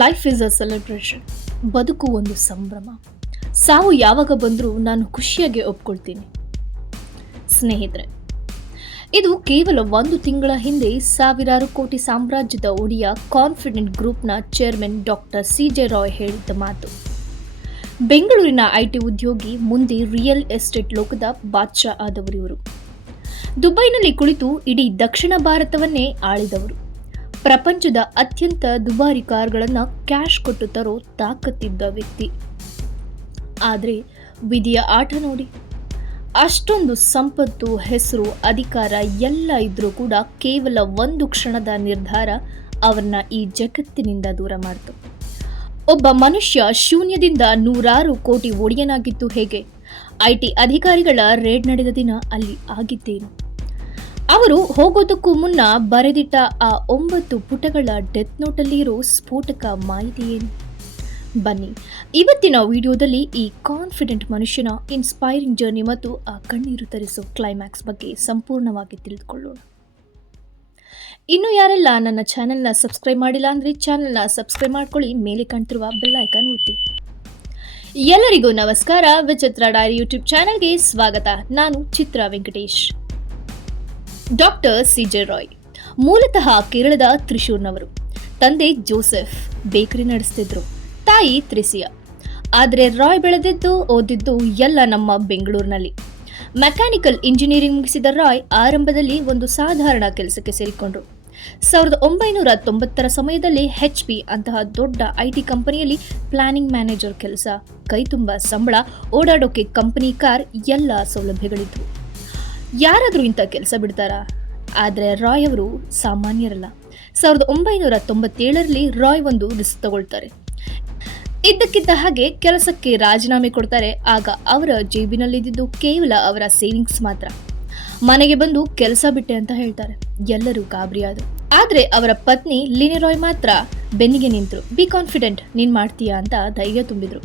Life is a celebration. ಬದುಕು ಒಂದು ಸಂಭ್ರಮ. ಸಾವು ಯಾವಾಗ ಬಂದರೂ ನಾನು ಖುಷಿಯಾಗಿ ಒಪ್ಕೊಳ್ತೀನಿ. ಸ್ನೇಹಿತರೆ, ಇದು ಕೇವಲ ಒಂದು ತಿಂಗಳ ಹಿಂದೆ ಸಾವಿರಾರು ಕೋಟಿ ಸಾಮ್ರಾಜ್ಯದ ಒಡೆಯ ಕಾನ್ಫಿಡೆಂಟ್ ಗ್ರೂಪ್ನ ಚೇರ್ಮನ್ ಡಾಕ್ಟರ್ CJ ರಾಯ್ ಹೇಳಿದ್ದ ಮಾತು. ಬೆಂಗಳೂರಿನ IT ಉದ್ಯೋಗಿ, ಮುಂದೆ ರಿಯಲ್ ಎಸ್ಟೇಟ್ ಲೋಕದ ಬಾದ್ಶಾ ಆದವರು ಇವರು. ದುಬೈನಲ್ಲಿ ಕುಳಿತು ಇಡೀ ದಕ್ಷಿಣ ಭಾರತವನ್ನೇ ಆಳಿದವರು. ಪ್ರಪಂಚದ ಅತ್ಯಂತ ದುಬಾರಿ ಕಾರ್ಗಳನ್ನು ಕ್ಯಾಶ್ ಕೊಟ್ಟು ತರೋ ತಾಕತ್ತಿದ್ದ ವ್ಯಕ್ತಿ. ಆದರೆ ವಿಧಿಯ ಆಟ ನೋಡಿ, ಅಷ್ಟೊಂದು ಸಂಪತ್ತು, ಹೆಸರು, ಅಧಿಕಾರ ಎಲ್ಲ ಇದ್ರೂ ಕೂಡ ಕೇವಲ ಒಂದು ಕ್ಷಣದ ನಿರ್ಧಾರ ಅವರನ್ನ ಈ ಜಗತ್ತಿನಿಂದ ದೂರ ಮಾಡಿತು. ಒಬ್ಬ ಮನುಷ್ಯ ಶೂನ್ಯದಿಂದ ನೂರಾರು ಕೋಟಿ ಒಡೆಯನಾಗಿದ್ದು ಹೇಗೆ? IT ಅಧಿಕಾರಿಗಳ ರೇಡ್ ನಡೆದ ದಿನ ಅಲ್ಲಿ ಆಗಿದ್ದೇನು? ಅವರು ಹೋಗೋದಕ್ಕೂ ಮುನ್ನ ಬರೆದಿಟ್ಟ ಆ 9 ಪುಟಗಳ ಡೆತ್ ನೋಟಲ್ಲಿ ಇರೋ ಸ್ಫೋಟಕ ಮಾಹಿತಿ ಏನು? ಬನ್ನಿ, ಇವತ್ತಿನ ವಿಡಿಯೋದಲ್ಲಿ ಈ ಕಾನ್ಫಿಡೆಂಟ್ ಮನುಷ್ಯನ ಇನ್ಸ್ಪೈರಿಂಗ್ ಜರ್ನಿ ಮತ್ತು ಆ ಕಣ್ಣೀರು ತರಿಸೋ ಕ್ಲೈಮ್ಯಾಕ್ಸ್ ಬಗ್ಗೆ ಸಂಪೂರ್ಣವಾಗಿ ತಿಳಿದುಕೊಳ್ಳೋಣ. ಇನ್ನು ಯಾರೆಲ್ಲ ನನ್ನ ಚಾನೆಲ್ನ ಸಬ್ಸ್ಕ್ರೈಬ್ ಮಾಡಿಲ್ಲ ಅಂದರೆ ಚಾನೆಲ್ನ ಸಬ್ಸ್ಕ್ರೈಬ್ ಮಾಡ್ಕೊಳ್ಳಿ, ಮೇಲೆ ಕಾಣ್ತಿರುವ ಬೆಲ್ ಐಕಾನ್ ಒತ್ತಿ. ಎಲ್ಲರಿಗೂ ನಮಸ್ಕಾರ. ವಿಚಿತ್ರ ಡೈರಿ ಯೂಟ್ಯೂಬ್ ಚಾನೆಲ್ಗೆ ಸ್ವಾಗತ. ನಾನು ಚಿತ್ರಾ ವೆಂಕಟೇಶ್. ಡಾಕ್ಟರ್ CJ ರಾಯ್ ಮೂಲತಃ ಕೇರಳದ ತ್ರಿಶೂರ್ನವರು. ತಂದೆ ಜೋಸೆಫ್ ಬೇಕರಿ ನಡೆಸ್ತಿದ್ರು, ತಾಯಿ ತ್ರಿಸಿಯಾ. ಆದರೆ ರಾಯ್ ಬೆಳೆದಿದ್ದು, ಓದಿದ್ದು ಎಲ್ಲ ನಮ್ಮ ಬೆಂಗಳೂರಿನಲ್ಲಿ. ಮೆಕ್ಯಾನಿಕಲ್ ಇಂಜಿನಿಯರಿಂಗ್ ಮುಗಿಸಿದ ರಾಯ್ ಆರಂಭದಲ್ಲಿ ಒಂದು ಸಾಧಾರಣ ಕೆಲಸಕ್ಕೆ ಸೇರಿಕೊಂಡ್ರು. 1990ರ ಸಮಯದಲ್ಲಿ HP ಅಂತಹ ದೊಡ್ಡ IT ಕಂಪನಿಯಲ್ಲಿ ಪ್ಲಾನಿಂಗ್ ಮ್ಯಾನೇಜರ್ ಕೆಲಸ, ಕೈತುಂಬ ಸಂಬಳ, ಓಡಾಡೋಕೆ ಕಂಪನಿ ಕಾರ್, ಎಲ್ಲ ಸೌಲಭ್ಯಗಳಿದ್ವು. ಯಾರಾದರೂ ಇಂಥ ಕೆಲಸ ಬಿಡ್ತಾರಾ? ಆದರೆ ರಾಯ್ ಅವರು ಸಾಮಾನ್ಯರಲ್ಲ. 1997ರಲ್ಲಿ ರಾಯ್ ಒಂದು ರಿಸ್ಕ್ ತಗೊಳ್ತಾರೆ. ಇದ್ದಕ್ಕಿದ್ದ ಹಾಗೆ ಕೆಲಸಕ್ಕೆ ರಾಜೀನಾಮೆ ಕೊಡ್ತಾರೆ. ಆಗ ಅವರ ಜೇಬಿನಲ್ಲಿದ್ದು ಕೇವಲ ಅವರ ಸೇವಿಂಗ್ಸ್ ಮಾತ್ರ. ಮನೆಗೆ ಬಂದು ಕೆಲಸ ಬಿಟ್ಟೆ ಅಂತ ಹೇಳ್ತಾರೆ. ಎಲ್ಲರೂ ಗಾಬರಿಯಾದರು. ಆದರೆ ಅವರ ಪತ್ನಿ ಲಿನಿ ರಾಯ್ ಮಾತ್ರ ಬೆನ್ನಿಗೆ ನಿಂತರು. ಬಿ ಕಾನ್ಫಿಡೆಂಟ್, ನೀನ್ ಮಾಡ್ತೀಯಾ ಅಂತ ಧೈರ್ಯ ತುಂಬಿದ್ರು.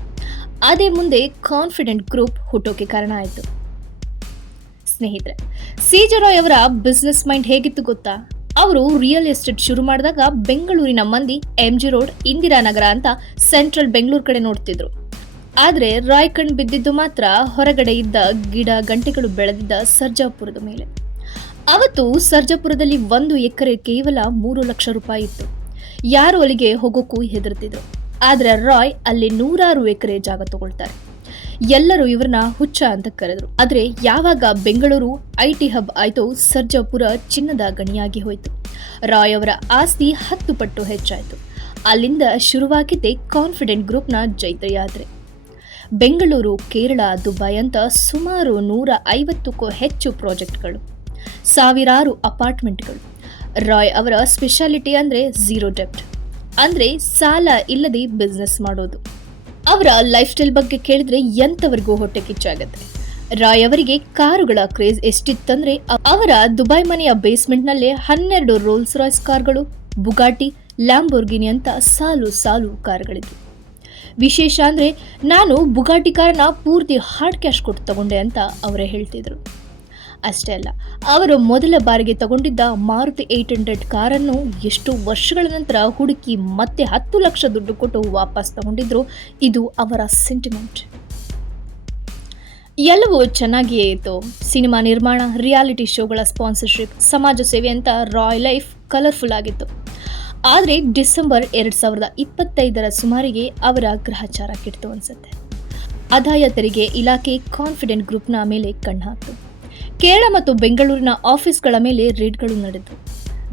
ಅದೇ ಮುಂದೆ ಕಾನ್ಫಿಡೆಂಟ್ ಗ್ರೂಪ್ ಹುಟ್ಟೋಕೆ ಕಾರಣ ಆಯಿತು. ಸ್ನೇಹಿತರೆ, CJ ರಾಯ್ ಅವರ ಬಿಸ್ನೆಸ್ ಮೈಂಡ್ ಹೇಗಿತ್ತು ಗೊತ್ತಾ? ಅವರು ರಿಯಲ್ ಎಸ್ಟೇಟ್ ಶುರು ಮಾಡಿದಾಗ ಬೆಂಗಳೂರಿನ ಮಂದಿ MG ರೋಡ್, ಇಂದಿರಾನಗರ ಅಂತ ಸೆಂಟ್ರಲ್ ಬೆಂಗಳೂರು ಕಡೆ ನೋಡ್ತಿದ್ರು. ಆದರೆ ರಾಯ್ ಕಣ್ ಬಿದ್ದಿದ್ದು ಮಾತ್ರ ಹೊರಗಡೆ ಇದ್ದ ಗಿಡ ಗಂಟೆಗಳು ಬೆಳೆದಿದ್ದ ಸರ್ಜಾಪುರದ ಮೇಲೆ. ಅವತ್ತು ಸರ್ಜಾಪುರದಲ್ಲಿ 1 ಎಕರೆ ಕೇವಲ 3 ಲಕ್ಷ ರೂಪಾಯಿ ಇತ್ತು. ಯಾರು ಅಲ್ಲಿಗೆ ಹೋಗೋಕ್ಕೂ ಹೆದರ್ತಿದ್ರು. ಆದರೆ ರಾಯ್ ಅಲ್ಲಿ 100 ಎಕರೆ ಜಾಗ ತಗೊಳ್ತಾರೆ. ಎಲ್ಲರೂ ಇವ್ರನ್ನ ಹುಚ್ಚ ಅಂತ ಕರೆದ್ರು. ಆದ್ರೆ ಯಾವಾಗ ಬೆಂಗಳೂರು IT ಹಬ್ ಆಯ್ತೋ, ಸರ್ಜಾಪುರ ಚಿನ್ನದ ಗಣಿಯಾಗಿ ಹೋಯ್ತು. ರಾಯ್ ಅವರ ಆಸ್ತಿ 10 ಪಟ್ಟು ಹೆಚ್ಚಾಯ್ತು. ಅಲ್ಲಿಂದ ಶುರುವಾಗಿದ್ದೇ ಕಾನ್ಫಿಡೆಂಟ್ ಗ್ರೂಪ್ನ ಜೈತ್ರ ಯಾತ್ರೆ. ಬೆಂಗಳೂರು, ಕೇರಳ, ದುಬೈ ಅಂತ ಸುಮಾರು 150ಕ್ಕೂ ಹೆಚ್ಚು ಪ್ರಾಜೆಕ್ಟ್ಗಳು, ಸಾವಿರಾರು ಅಪಾರ್ಟ್ಮೆಂಟ್ಗಳು. ರಾಯ್ ಅವರ ಸ್ಪೆಷಾಲಿಟಿ ಅಂದ್ರೆ ಝೀರೋ ಡೆಬ್ಟ್, ಅಂದ್ರೆ ಸಾಲ ಇಲ್ಲದೆ ಬಿಸ್ನೆಸ್ ಮಾಡೋದು. ಅವರ ಲೈಫ್ ಸ್ಟೈಲ್ ಬಗ್ಗೆ ಕೇಳಿದ್ರೆ ಎಂಥವರಿಗೂ ಹೊಟ್ಟೆ ಕಿಚ್ಚಾಗತ್ತೆ. ರಾಯ್ ಅವರಿಗೆ ಕಾರುಗಳ ಕ್ರೇಜ್ ಎಷ್ಟಿತ್ತಂದ್ರೆ ಅವರ ದುಬೈ ಮನೆಯ ಬೇಸ್ಮೆಂಟ್ನಲ್ಲೇ 12 ರೋಲ್ಸ್ ರಾಯ್ಸ್ ಕಾರ್ಗಳು, ಬುಗಾಟಿ, ಲ್ಯಾಂಬೋರ್ಗಿನಿ ಅಂತ ಸಾಲು ಸಾಲು ಕಾರ್ಗಳಿದ್ವು. ವಿಶೇಷ ಅಂದ್ರೆ, ನಾನು ಬುಗಾಟಿ ಕಾರ್ನ ಪೂರ್ತಿ ಹಾರ್ಡ್ ಕ್ಯಾಶ್ ಕೊಟ್ಟು ತಗೊಂಡೆ ಅಂತ ಅವರೇ ಹೇಳ್ತಿದ್ರು. ಅಷ್ಟೇ ಅಲ್ಲ, ಅವರು ಮೊದಲ ಬಾರಿಗೆ ತಗೊಂಡಿದ್ದ ಮಾರುತಿ 800 ಕಾರನ್ನು ಎಷ್ಟೋ ವರ್ಷಗಳ ನಂತರ ಹುಡುಕಿ ಮತ್ತೆ 10 ಲಕ್ಷ ದುಡ್ಡು ಕೊಟ್ಟು ವಾಪಸ್ ತಗೊಂಡಿದ್ರು. ಇದು ಅವರ ಸೆಂಟಿಮೆಂಟ್. ಎಲ್ಲವೂ ಚೆನ್ನಾಗಿಯೇ ಇತ್ತು. ಸಿನಿಮಾ ನಿರ್ಮಾಣ, ರಿಯಾಲಿಟಿ ಶೋಗಳ ಸ್ಪಾನ್ಸರ್ಶಿಪ್, ಸಮಾಜ ಸೇವೆ ಅಂತ ರಾಯ್ ಲೈಫ್ ಕಲರ್ಫುಲ್ ಆಗಿತ್ತು. ಆದರೆ ಡಿಸೆಂಬರ್ 2025ರ ಸುಮಾರಿಗೆ ಅವರ ಗ್ರಹಚಾರ ಕೆಡ್ತು ಅನ್ಸುತ್ತೆ. ಆದಾಯ ತೆರಿಗೆ ಇಲಾಖೆ ಕಾನ್ಫಿಡೆಂಟ್ ಗ್ರೂಪ್ನ ಮೇಲೆ ಕಣ್ಣು ಹಾಕ್ತು. ಕೇರಳ ಮತ್ತು ಬೆಂಗಳೂರಿನ ಆಫೀಸ್ಗಳ ಮೇಲೆ ರೇಡ್ಗಳು ನಡೆದವು.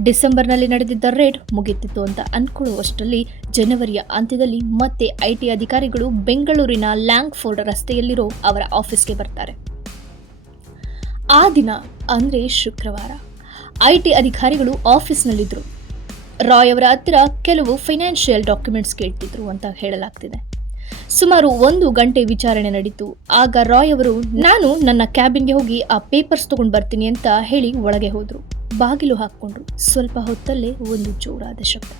ಡಿಸೆಂಬರ್ನಲ್ಲಿ ನಡೆದಿದ್ದ ರೇಡ್ ಮುಗಿತಿತ್ತು ಅಂತ ಅನ್ಕೊಳ್ಳುವಷ್ಟರಲ್ಲಿ ಜನವರಿಯ ಅಂತ್ಯದಲ್ಲಿ ಮತ್ತೆ IT ಅಧಿಕಾರಿಗಳು ಬೆಂಗಳೂರಿನ ಲ್ಯಾಂಗ್ಫೋರ್ಡ್ ರಸ್ತೆಯಲ್ಲಿರೋ ಅವರ ಆಫೀಸ್ಗೆ ಬರ್ತಾರೆ. ಆ ದಿನ ಅಂದ್ರೆ ಶುಕ್ರವಾರ. IT ಅಧಿಕಾರಿಗಳು ಆಫೀಸ್ನಲ್ಲಿದ್ದರು. ರಾಯ್ ಅವರ ಹತ್ತಿರ ಕೆಲವು ಫೈನಾನ್ಷಿಯಲ್ ಡಾಕ್ಯುಮೆಂಟ್ಸ್ ಕೇಳ್ತಿದ್ರು ಅಂತ ಹೇಳಲಾಗ್ತಿದೆ. ಸುಮಾರು 1 ಗಂಟೆ ವಿಚಾರಣೆ ನಡೀತು. ಆಗ ರಾಯ್ ಅವರು, ನಾನು ನನ್ನ ಕ್ಯಾಬಿನ್ಗೆ ಹೋಗಿ ಆ ಪೇಪರ್ಸ್ ತಗೊಂಡು ಬರ್ತೀನಿ ಅಂತ ಹೇಳಿ ಒಳಗೆ ಹೋದ್ರು. ಬಾಗಿಲು ಹಾಕ್ಕೊಂಡ್ರು. ಸ್ವಲ್ಪ ಹೊತ್ತಲ್ಲೇ ಒಂದು ಜೋರಾದ ಶಬ್ದ.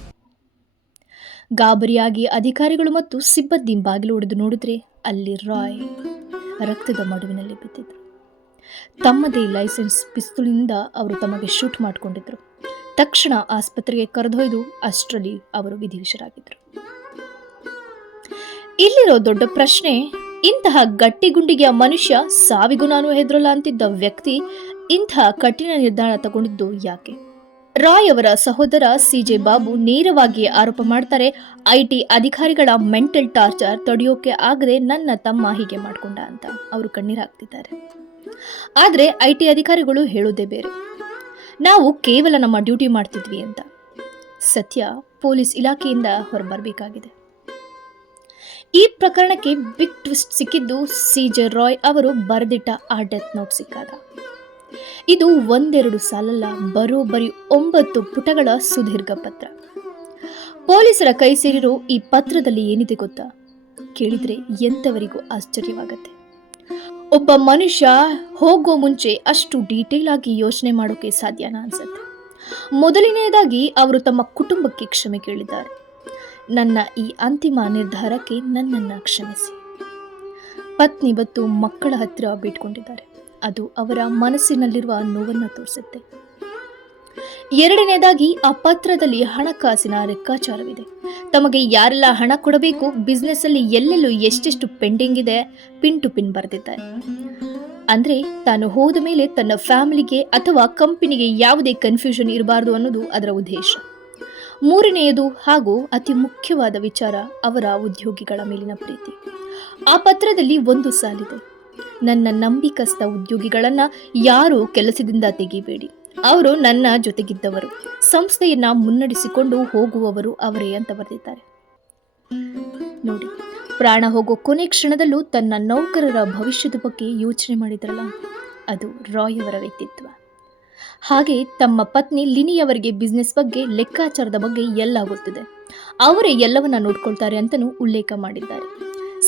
ಗಾಬರಿಯಾಗಿ ಅಧಿಕಾರಿಗಳು ಮತ್ತು ಸಿಬ್ಬಂದಿ ಬಾಗಿಲು ಹೊಡೆದು ನೋಡಿದ್ರೆ ಅಲ್ಲಿ ರಾಯ್ ರಕ್ತದ ಮಡುವಿನಲ್ಲಿ ಬಿದ್ದಿದ್ರು. ತಮ್ಮದೇ ಲೈಸೆನ್ಸ್ ಪಿಸ್ತೂಲಿನಿಂದ ಅವರು ತಮಗೆ ಶೂಟ್ ಮಾಡಿಕೊಂಡಿದ್ರು. ತಕ್ಷಣ ಆಸ್ಪತ್ರೆಗೆ ಕರೆದೊಯ್ದು ಅಷ್ಟರಲ್ಲಿ ಅವರು ವಿಧಿವಶರಾಗಿದ್ರು. ಇಲ್ಲಿರೋ ದೊಡ್ಡ ಪ್ರಶ್ನೆ, ಇಂತಹ ಗಟ್ಟಿಗುಂಡಿಗೆಯ ಮನುಷ್ಯ ಸಾವಿಗೂ ನಾನು ಹೆದರಲ್ಲ ಅಂತಿದ್ದ ವ್ಯಕ್ತಿ ಇಂತಹ ಕಠಿಣ ನಿರ್ಧಾರ ತಗೊಂಡಿದ್ದು ಯಾಕೆ? ರಾಯ್ ಅವರ ಸಹೋದರ ಸಿಜೆ ಬಾಬು ನೇರವಾಗಿ ಆರೋಪ ಮಾಡ್ತಾರೆ, ಐಟಿ ಅಧಿಕಾರಿಗಳ ಮೆಂಟಲ್ ಟಾರ್ಚರ್ ತಡೆಯೋಕೆ ಆಗದೆ ನನ್ನ ತಮ್ಮ ಹೀಗೆ ಮಾಡ್ಕೊಂಡ ಅಂತ ಅವರು ಕಣ್ಣೀರು ಹಾಕ್ತಿದ್ದಾರೆ. ಆದರೆ ಐಟಿ ಅಧಿಕಾರಿಗಳು ಹೇಳೋದೇ ಬೇರೆ, ನಾವು ಕೇವಲ ನಮ್ಮ ಡ್ಯೂಟಿ ಮಾಡ್ತಿದ್ವಿ ಅಂತ. ಸತ್ಯ ಪೊಲೀಸ್ ಇಲಾಖೆಯಿಂದ ಹೊರಬರಬೇಕಾಗಿದೆ. ಈ ಪ್ರಕರಣಕ್ಕೆ ಬಿಗ್ ಟ್ವಿಸ್ಟ್ ಸಿಕ್ಕಿದ್ದು ಸಿಜೆ ರಾಯ್ ಅವರು ಬರೆದಿಟ್ಟ ಆ ಡೆತ್ ನೋಟ್ ಸಿಕ್ಕಾಗ. ಇದು ಒಂದೆರಡು ಸಾಲಲ್ಲ, ಬರೋಬ್ಬರಿ 9 ಪುಟಗಳ ಸುದೀರ್ಘ ಪತ್ರ. ಪೊಲೀಸರ ಕೈ ಸೇರಿರೋ ಈ ಪತ್ರದಲ್ಲಿ ಏನಿದೆ ಗೊತ್ತಾ? ಕೇಳಿದ್ರೆ ಎಂತವರಿಗೂ ಆಶ್ಚರ್ಯವಾಗತ್ತೆ. ಒಬ್ಬ ಮನುಷ್ಯ ಹೋಗೋ ಮುಂಚೆ ಅಷ್ಟು ಡೀಟೇಲ್ ಆಗಿ ಯೋಚನೆ ಮಾಡೋಕೆ ಸಾಧ್ಯನಾ ಅನ್ಸುತ್ತೆ. ಮೊದಲನೆಯದಾಗಿ ಅವರು ತಮ್ಮ ಕುಟುಂಬಕ್ಕೆ ಕ್ಷಮೆ ಕೇಳಿದ್ದಾರೆ. ನನ್ನ ಈ ಅಂತಿಮ ನಿರ್ಧಾರಕ್ಕೆ ನನ್ನನ್ನು ಕ್ಷಮಿಸಿ. ಪತ್ನಿ ಮತ್ತು ಮಕ್ಕಳ ಹತ್ತಿರ ಬೇಡ್ಕೊಂಡಿದ್ದಾರೆ. ಅದು ಅವರ ಮನಸ್ಸಿನಲ್ಲಿರುವ ನೋವನ್ನು ತೋರಿಸುತ್ತೆ. ಎರಡನೇದಾಗಿ ಆ ಪತ್ರದಲ್ಲಿ ಹಣಕಾಸಿನ ಲೆಕ್ಕಾಚಾರವಿದೆ. ತಮಗೆ ಯಾರೆಲ್ಲ ಹಣ ಕೊಡಬೇಕು, ಬಿಸ್ನೆಸ್ ಅಲ್ಲಿ ಎಲ್ಲೆಲ್ಲೂ ಎಷ್ಟೆಷ್ಟು ಪೆಂಡಿಂಗ್ ಇದೆ, ಪಿನ್ ಟು ಪಿನ್ ಬರೆದಿದ್ದಾರೆ. ಅಂದ್ರೆ ತಾನು ಹೋದ ಮೇಲೆ ತನ್ನ ಫ್ಯಾಮಿಲಿಗೆ ಅಥವಾ ಕಂಪನಿಗೆ ಯಾವುದೇ ಕನ್ಫ್ಯೂಷನ್ ಇರಬಾರದು ಅನ್ನೋದು ಅದರ ಉದ್ದೇಶ. ಮೂರನೆಯದು ಹಾಗೂ ಅತಿ ಮುಖ್ಯವಾದ ವಿಚಾರ ಅವರ ಉದ್ಯೋಗಿಗಳ ಮೇಲಿನ ಪ್ರೀತಿ. ಆ ಪತ್ರದಲ್ಲಿ ಒಂದು ಸಾಲಿದೆ, ನನ್ನ ನಂಬಿಕಸ್ಥ ಉದ್ಯೋಗಿಗಳನ್ನ ಯಾರೂ ಕೆಲಸದಿಂದ ತೆಗಿಬೇಡಿ, ಅವರು ನನ್ನ ಜೊತೆಗಿದ್ದವರು, ಸಂಸ್ಥೆಯನ್ನ ಮುನ್ನಡೆಸಿಕೊಂಡು ಹೋಗುವವರು ಅವರೇ ಅಂತ ಬರೆದಿದ್ದಾರೆ. ನೋಡಿ, ಪ್ರಾಣ ಹೋಗೋ ಕೊನೆ ಕ್ಷಣದಲ್ಲೂ ತನ್ನ ನೌಕರರ ಭವಿಷ್ಯದ ಬಗ್ಗೆ ಯೋಚನೆ ಮಾಡಿದ್ರಲ್ಲ, ಅದು ರಾಯ್ ಅವರ ವ್ಯಕ್ತಿತ್ವ. ಹಾಗೆ ತಮ್ಮ ಪತ್ನಿ ಲಿನಿಯವರಿಗೆ ಬಿಸ್ನೆಸ್ ಬಗ್ಗೆ, ಲೆಕ್ಕಾಚಾರದ ಬಗ್ಗೆ ಎಲ್ಲ ಗೊತ್ತಿದೆ, ಅವರೇ ಎಲ್ಲವನ್ನ ನೋಡ್ಕೊಳ್ತಾರೆ ಅಂತಲೂ ಉಲ್ಲೇಖ ಮಾಡಿದ್ದಾರೆ.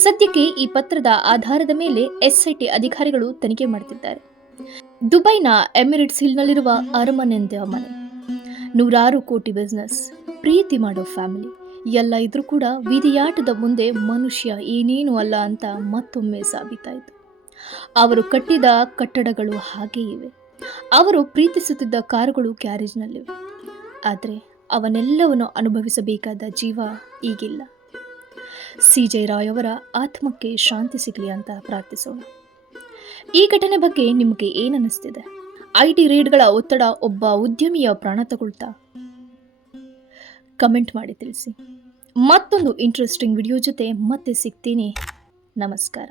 ಸದ್ಯಕ್ಕೆ ಈ ಪತ್ರದ ಆಧಾರದ ಮೇಲೆ ಎಸ್ಐಟಿ ಅಧಿಕಾರಿಗಳು ತನಿಖೆ ಮಾಡುತ್ತಿದ್ದಾರೆ. ದುಬೈನ ಎಮಿರೇಟ್ಸ್ ಹಿಲ್ನಲ್ಲಿರುವ ಅರಮನೆಂದ ಮನೆ, 100 ಕೋಟಿ ಬಿಸ್ನೆಸ್, ಪ್ರೀತಿ ಮಾಡೋ ಫ್ಯಾಮಿಲಿ ಎಲ್ಲ ಇದ್ರೂ ಕೂಡ ವಿಧಿಯಾಟದ ಮುಂದೆ ಮನುಷ್ಯ ಏನೇನೂ ಅಲ್ಲ ಅಂತ ಮತ್ತೊಮ್ಮೆ ಸಾಬೀತಾಯಿತು. ಅವರು ಕಟ್ಟಿದ ಕಟ್ಟಡಗಳು ಹಾಗೇ ಇವೆ, ಅವರು ಪ್ರೀತಿಸುತ್ತಿದ್ದ ಕಾರುಗಳು ಗ್ಯಾರೇಜ್ನಲ್ಲಿವೆ. ಆದರೆ ಅವನ್ನೆಲ್ಲವನ್ನು ಅನುಭವಿಸಬೇಕಾದ ಜೀವ ಈಗಿಲ್ಲ. ಸಿಜೆ ರಾಯ್ ಅವರ ಆತ್ಮಕ್ಕೆ ಶಾಂತಿ ಸಿಗಲಿ ಅಂತ ಪ್ರಾರ್ಥಿಸೋಣ. ಈ ಘಟನೆ ಬಗ್ಗೆ ನಿಮಗೆ ಏನನ್ನಿಸ್ತಿದೆ? ಐಟಿ ರೇಡ್ಗಳ ಒತ್ತಡ ಒಬ್ಬ ಉದ್ಯಮಿಯ ಪ್ರಾಣ ತಗೊಳ್ತಾ? ಕಮೆಂಟ್ ಮಾಡಿ ತಿಳಿಸಿ. ಮತ್ತೊಂದು ಇಂಟ್ರೆಸ್ಟಿಂಗ್ ವಿಡಿಯೋ ಜೊತೆ ಮತ್ತೆ ಸಿಗ್ತೀನಿ. ನಮಸ್ಕಾರ.